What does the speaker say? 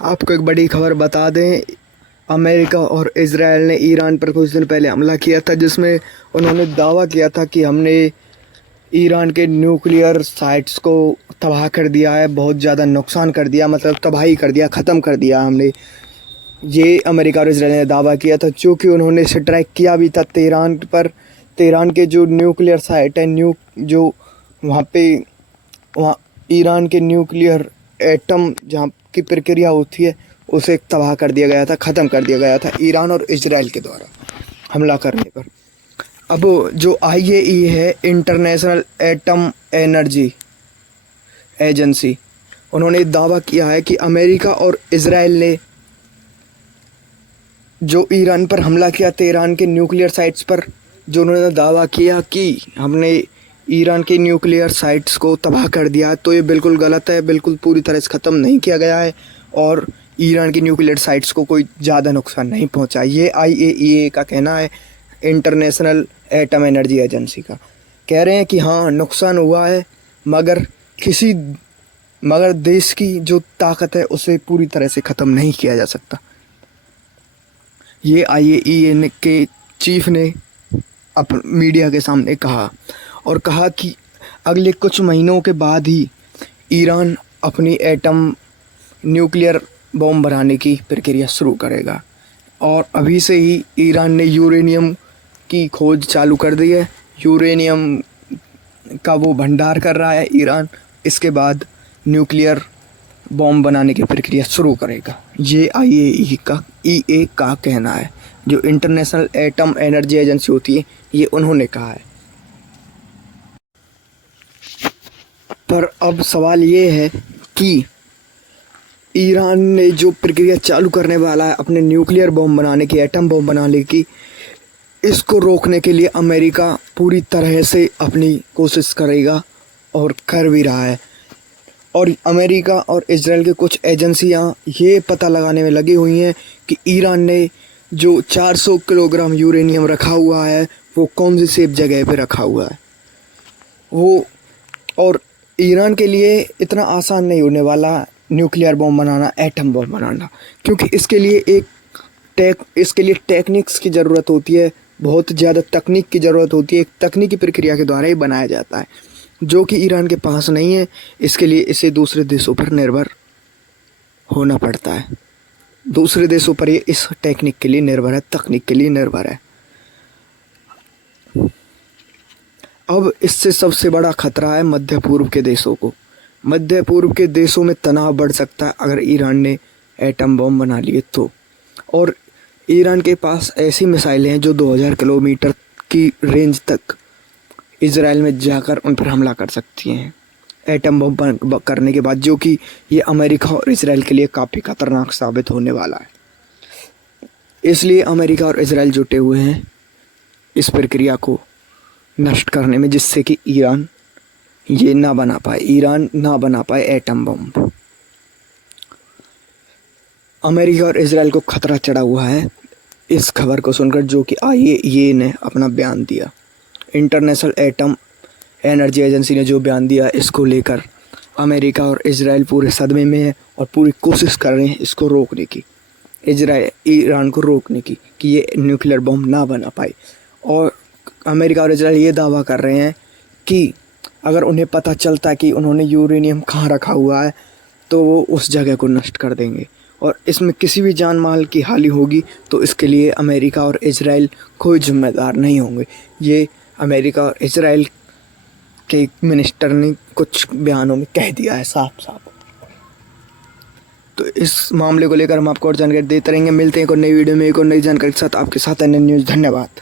आपको एक बड़ी खबर बता दें। अमेरिका और इजराइल ने ईरान पर कुछ दिन पहले हमला किया था, जिसमें उन्होंने दावा किया था कि हमने ईरान के न्यूक्लियर साइट्स को तबाह कर दिया है, बहुत ज़्यादा नुकसान कर दिया, मतलब तबाही कर दिया, ख़त्म कर दिया हमने। ये अमेरिका और इजराइल ने दावा किया था, चूँकि उन्होंने स्ट्राइक किया भी था तेहरान पर। तेहरान के जो न्यूक्लियर साइट है, जो वहाँ पे वहाँ ईरान के न्यूक्लियर एटम जहाँ की प्रक्रिया होती है, उसे तबाह कर दिया गया था, ख़त्म कर दिया गया था ईरान और इजराइल के द्वारा हमला करने पर। अब जो IAEA है, इंटरनेशनल एटम एनर्जी एजेंसी, उन्होंने दावा किया है कि अमेरिका और इजराइल ने जो ईरान पर हमला किया, तेहरान के न्यूक्लियर साइट्स पर, जो उन्होंने दावा किया कि हमने ईरान के न्यूक्लियर साइट्स को तबाह कर दिया, तो ये बिल्कुल गलत है। बिल्कुल पूरी तरह से ख़त्म नहीं किया गया है और ईरान की न्यूक्लियर साइट्स को कोई ज़्यादा नुकसान नहीं पहुंचा। ये IAEA का कहना है, इंटरनेशनल एटम एनर्जी एजेंसी का। कह रहे हैं कि हाँ, नुकसान हुआ है, मगर देश की जो ताकत है उसे पूरी तरह से ख़त्म नहीं किया जा सकता। ये IAEA के चीफ ने मीडिया के सामने कहा, और कहा कि अगले कुछ महीनों के बाद ही ईरान अपनी एटम न्यूक्लियर बॉम्ब बनाने की प्रक्रिया शुरू करेगा। और अभी से ही ईरान ने यूरेनियम की खोज चालू कर दी है। यूरेनियम का वो भंडार कर रहा है ईरान। इसके बाद न्यूक्लियर बॉम्ब बनाने की प्रक्रिया शुरू करेगा। ये IAEA का कहना है, जो इंटरनेशनल एटम एनर्जी एजेंसी होती है, ये उन्होंने कहा है। पर अब सवाल ये है कि ईरान ने जो प्रक्रिया चालू करने वाला है अपने न्यूक्लियर बॉम्ब बनाने की, एटम बॉम्ब बनाने की, इसको रोकने के लिए अमेरिका पूरी तरह से अपनी कोशिश करेगा और कर भी रहा है। और अमेरिका और इजराइल के कुछ एजेंसियां ये पता लगाने में लगी हुई हैं कि ईरान ने जो 400 किलोग्राम यूरेनियम रखा हुआ है, वो कौन सी सेफ जगह पे रखा हुआ है वो। और ईरान के लिए इतना आसान नहीं होने वाला न्यूक्लियर बॉम्ब बनाना, एटम बॉम्ब बनाना, क्योंकि इसके लिए टेक्निक्स की ज़रूरत होती है, बहुत ज़्यादा तकनीक की ज़रूरत होती है। एक तकनीकी प्रक्रिया के द्वारा ही बनाया जाता है, जो कि ईरान के पास नहीं है। इसके लिए इसे दूसरे देशों पर निर्भर होना पड़ता है। दूसरे देशों पर ये इस टेक्निक के लिए निर्भर है, तकनीक के लिए निर्भर है। अब इससे सबसे बड़ा खतरा है मध्य पूर्व के देशों को। मध्य पूर्व के देशों में तनाव बढ़ सकता है अगर ईरान ने एटम बम बना लिए तो। और ईरान के पास ऐसी मिसाइलें हैं जो 2000 किलोमीटर की रेंज तक इजराइल में जाकर उन पर हमला कर सकती हैं एटम बम करने के बाद, जो कि ये अमेरिका और इजराइल के लिए काफ़ी खतरनाक साबित होने वाला है। इसलिए अमेरिका और इजराइल जुटे हुए हैं इस प्रक्रिया को नष्ट करने में, जिससे कि ईरान ना बना पाए एटम बम। अमेरिका और इजराइल को खतरा चढ़ा हुआ है इस खबर को सुनकर, जो कि IAEA ने अपना बयान दिया। इंटरनेशनल एटम एनर्जी एजेंसी ने जो बयान दिया, इसको लेकर अमेरिका और इजराइल पूरे सदमे में है और पूरी कोशिश कर रहे हैं इसको रोकने की, ईरान को रोकने की, कि ये न्यूक्लियर बम ना बना पाए। और अमेरिका और इजराइल ये दावा कर रहे हैं कि अगर उन्हें पता चलता कि उन्होंने यूरेनियम कहाँ रखा हुआ है, तो वो उस जगह को नष्ट कर देंगे। और इसमें किसी भी जान माल की हानि होगी तो इसके लिए अमेरिका और इजराइल कोई जिम्मेदार नहीं होंगे। ये अमेरिका और इजराइल के मिनिस्टर ने कुछ बयानों में कह दिया है साफ साफ। तो इस मामले को लेकर हम आपको और जानकारी देते रहेंगे। मिलते हैं एक और नई वीडियो में एक और नई जानकारी के साथ, आपके साथ अन्य न्यूज़। धन्यवाद।